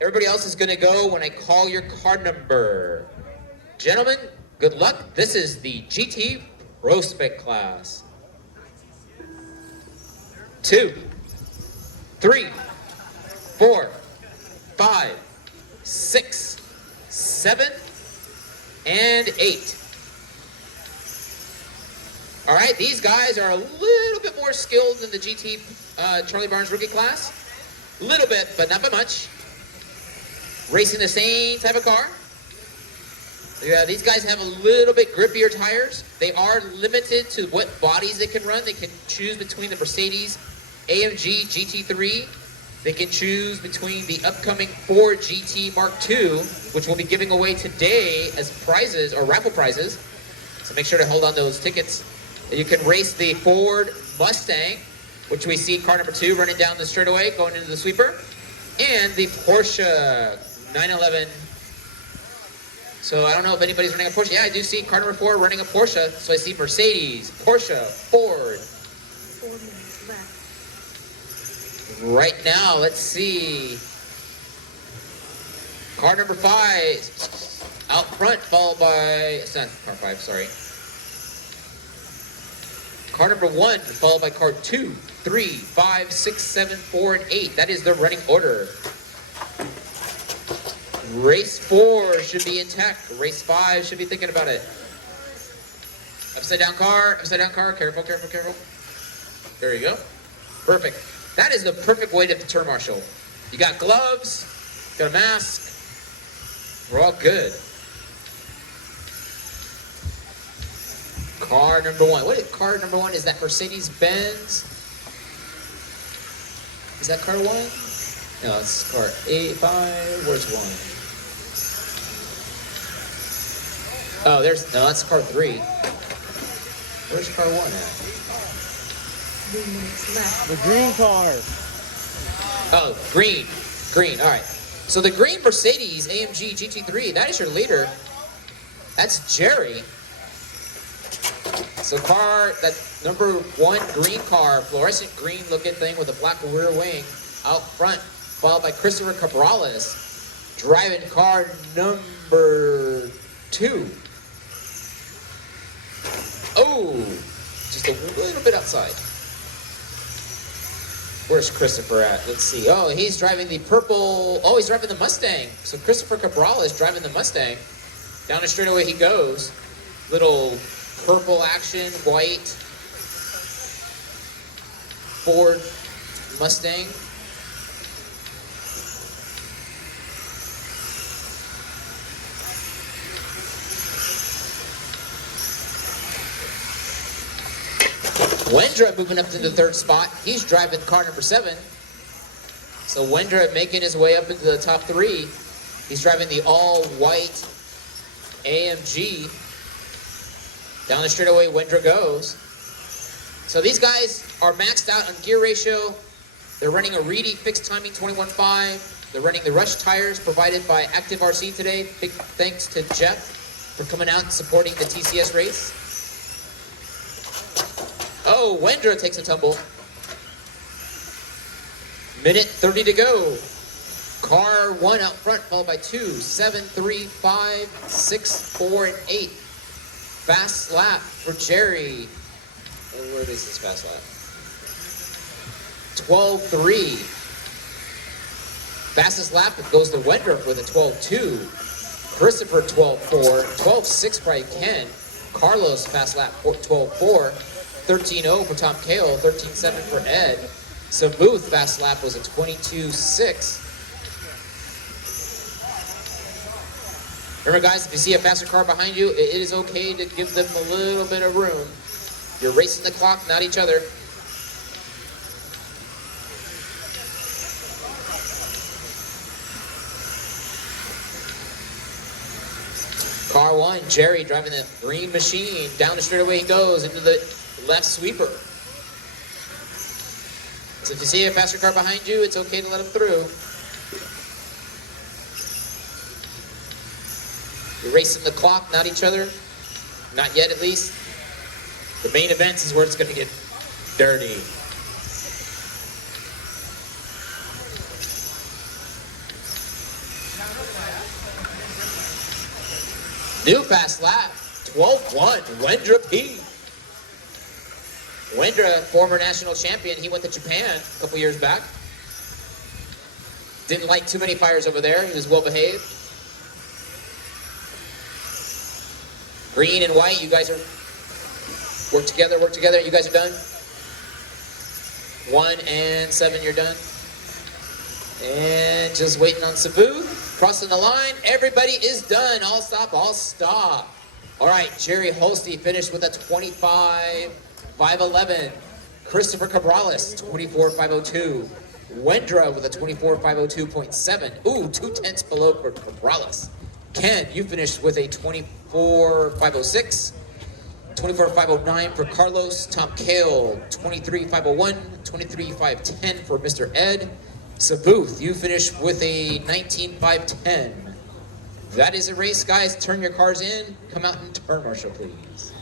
Everybody else is going to go when I call your card number. Gentlemen, good luck. This is the GT PRO SPEC class. 2, 3, 4, 5, 6, 7, and 8. All right, these guys are a little bit more skilled than the GT Charlie Barnes rookie class. A little bit, but not by much. Racing the same type of car. Yeah, these guys have a little bit grippier tires. They are limited to what bodies they can run. They can choose between the Mercedes AMG GT3. They can choose between the upcoming Ford GT Mark II, which we'll be giving away today as prizes or raffle prizes. So make sure to hold on those tickets. You can race the Ford Mustang, which we see car number 2 running down the straightaway, going into the sweeper, and the Porsche 911. So I don't know if anybody's running a Porsche. Yeah, I do see car number 4 running a Porsche. So I see Mercedes, Porsche, Ford. 4 minutes left. Right now, let's see. Car number 5 out front, followed by, it's not car 5, sorry. Car number 1, followed by car 2, 3, 5, 6, 7, 4, and 8. That is the running order. Race 4 should be intact. Race 5 should be thinking about it. Upside down car, careful, careful, careful. There you go. Perfect. That is the perfect way to deter marshal. You got gloves, got a mask. We're all good. Car number 1. What is car number 1? Is that Mercedes-Benz? Is that car 1? No, it's car 8, 5. Where's 1? Oh, there's, no, that's car 3. Where's car 1 at? 3 minutes left. The green car. Oh, green. Green, all right. So the green Mercedes AMG GT3, that is your leader. That's Jerry. So car, that number 1 green car, fluorescent green looking thing with a black rear wing out front, followed by Christopher Cabrales, driving car number 2. Oh, just a little bit outside. Where's Christopher at? Let's see. Oh, he's driving the purple. Oh, he's driving the Mustang. So Christopher Cabral is driving the Mustang. Down the straightaway he goes. Little purple action, white Ford Mustang. Wendra moving up to the 3rd spot. He's driving car number 7. So Wendra making his way up into the top 3. He's driving the all-white AMG. Down the straightaway, Wendra goes. So these guys are maxed out on gear ratio. They're running a Reedy fixed timing 21.5. They're running the Rush tires provided by Active RC today. Big thanks to Jeff for coming out and supporting the TCS race. Oh, Wendra takes a tumble. Minute 30 to go. Car 1 out front, followed by 2, 7, 3, 5, 6, 4, and 8. Fast lap for Jerry. Where is this fast lap? 12.3. Fastest lap goes to Wendra with a 12.2. Christopher 12.4. 12.6 probably Ken. Carlos fast lap 12.4. 13.0 for Tom Kale. 13.7 for Ed. So Booth fast lap was a 22.6. Remember guys, if you see a faster car behind you, it is okay to give them a little bit of room. You're racing the clock, not each other. Car 1, Jerry driving the green machine. Down the straightaway he goes into the left sweeper. So if you see a faster car behind you, it's okay to let him through. You're racing the clock, not each other. Not yet, at least. The main events is where it's going to get dirty. New fast lap, 12-1, Wendra P. Wendra, former national champion, he went to Japan a couple years back. Didn't like too many fires over there, he was well behaved. Green and white, you guys are, work together, you guys are done. 1 and 7, you're done. And just waiting on Sabu, crossing the line, everybody is done, all stop, all stop. All right, Jerry Holste finished with a 25.511. Christopher Cabrales, 24.502. Wendra with a 24.502.7. Ooh, 2/10 below for Cabrales. Ken, you finished with a 24.506. 24.509 for Carlos. Tom Kale, 23.501. 23.510 for Mr. Ed. Sabuth, you finished with a 19.510. That is a race, guys. Turn your cars in. Come out and turn, Marshall, please.